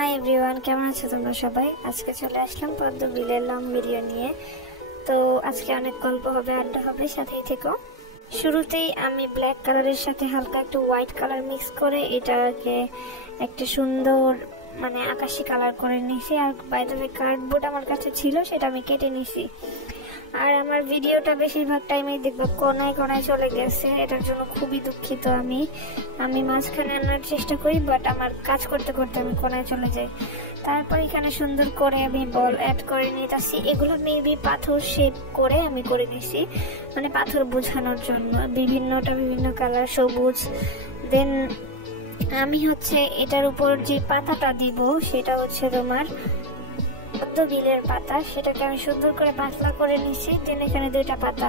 Hi everyone, কেমন আছো তোমরা সবাই? আজকে চলে আসলাম পদ্ম বিলের লং ভিডিও নিয়ে। তো আজকে অনেক গল্প হবে, আড্ডা হবে, সাথেই থেকো। শুরুতেই আমি ব্ল্যাক কালারের সাথে হালকা একটু হোয়াইট কালার মিক্স করে এটাকে একটা সুন্দর আকাশি কালার করে নিয়েছি। আর বাই দ্য ওয়ে কার্ডবোর্ড আমার কাছে ছিল, সেটা আমি কেটে নিয়েছি। আর আমার ভিডিওটা বেশিরভাগ টাইমেই দেখবো কোনায় কোনায় চলে গেছে, এটার জন্য খুবই দুঃখিত। আমি মাঝখানে আনার চেষ্টা করি, বাট আমার কাজ করতে করতে আমি কোনায় চলে যাই। তারপর এখানে সুন্দর করে আমি বল অ্যাড করে নিতেছি। এগুলো মেবি পাথর শেপ করে আমি করে নিছি, পাথর বোঝানোর জন্য। বিভিন্ন কালার, সবুজ। দেন আমি এটার উপর যে পাতাটা দিব সেটা তোমার পদ্ম বিলের পাতা, সেটাকে আমি সুন্দর করে পাতলা করে নিয়েছি। দেন এখানে 2টা পাতা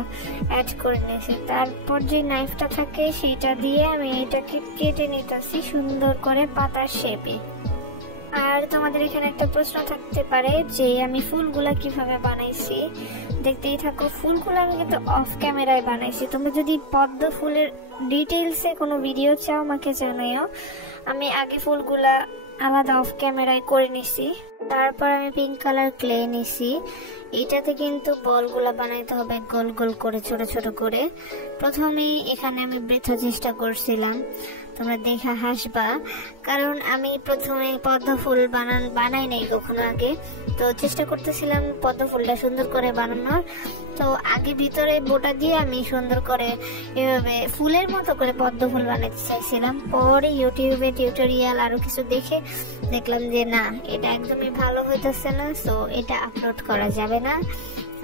অ্যাড করে নিয়েছি। তারপর যে নাইফটা থাকে সেটা দিয়ে আমি এটাকে কেটে নিতেছি সুন্দর করে পাতার শেপে। আর তোমাদের এখানে একটা প্রশ্ন থাকতে পারে যে আমি ফুলগুলা কিভাবে বানাইছি, দেখতেই থাকো। ফুলগুলো আমি কিন্তু অফ ক্যামেরায় বানাইছি। তোমরা যদি পদ্ম ফুলের ডিটেইলসে কোনো ভিডিও চাও আমাকে জানাইও। আমি আগে ফুলগুলা আলাদা অফ ক্যামেরায় করে নিছি। তারপর আমি পিঙ্ক কালার ক্লে নিছি। এটাতে কিন্তু বলগুলা বানাইতে হবে গোল গোল করে, ছোট ছোট করে। প্রথমে এখানে আমি বৃথা চেষ্টা করছিলাম, তোমরা দেখা হাসবা, কারণ আমি প্রথমে পদ্ম ফুল বানাই নাই কখনো আগে। তো চেষ্টা করতেছিলাম পদ্ম ফুলটা সুন্দর করে বানানোর। তো আগে ভিতরে বোটা দিয়ে আমি সুন্দর করে এভাবে ফুলের মতো করে পদ্ম ফুল বানাতে চাইছিলাম। পরে ইউটিউবে টিউটোরিয়াল আরো কিছু দেখে দেখলাম যে না, এটা একদমই ভালো হইতেছে না, সো এটা আপলোড করা যাবে না।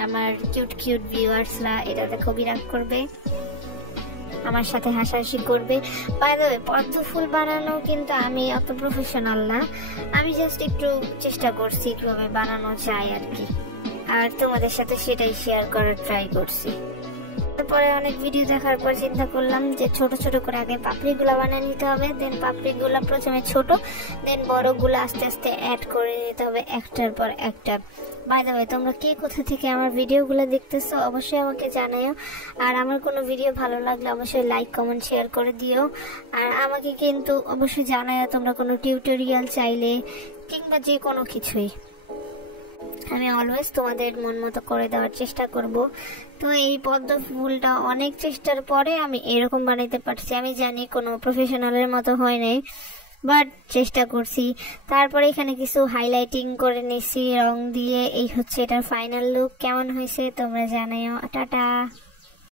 আমার কিউট কিউট ভিউয়ার্সরা এটাতে খুবই রাগ করবে, আমার সাথে হাসাহাসি করবে। বাই দ্য ওয়ে, পদ্ম ফুল বানানো কিন্তু আমি অত প্রফেশনাল না, আমি জাস্ট একটু চেষ্টা করছি কিভাবে বানানো যায় আর কি। আর তোমাদের সাথে সেটাই শেয়ার করার ট্রাই করছি। তারপরে অনেক ভিডিও দেখার পর চিন্তা করলাম যে ছোট ছোট করে আগে পাপড়িগুলা বানিয়ে নিতে হবে। দেন পাপড়িগুলা প্রথমে ছোট, দেন বড়গুলো আস্তে আস্তে অ্যাড করে নিতে হবে একটার পর একটা। বাই দ্য ওয়ে, তোমরা কে কোথা থেকে আমার ভিডিওগুলো দেখতেছো অবশ্যই আমাকে জানাও। আর আমার কোনো ভিডিও ভালো লাগলে অবশ্যই লাইক কমেন্ট শেয়ার করে দিও। আর আমাকে কিন্তু অবশ্যই জানাও তোমরা কোনো টিউটোরিয়াল চাইলে, কিংবা যে কোনো কিছুই। আমি অলওয়েজ তোমাদের মন মতো করে দেওয়ার চেষ্টা করব। তো এই পদ্ম ফুলটা অনেক চেষ্টার পরে আমি এরকম বানাইতে পারছি। আমি জানি কোনো প্রফেশনালের মতো হয় নাই, বাট চেষ্টা করছি। তারপরে এখানে কিছু হাইলাইটিং করে নিছি রং দিয়ে। এই এটার ফাইনাল লুক। কেমন হয়েছে তোমরা জানাও। টাটা।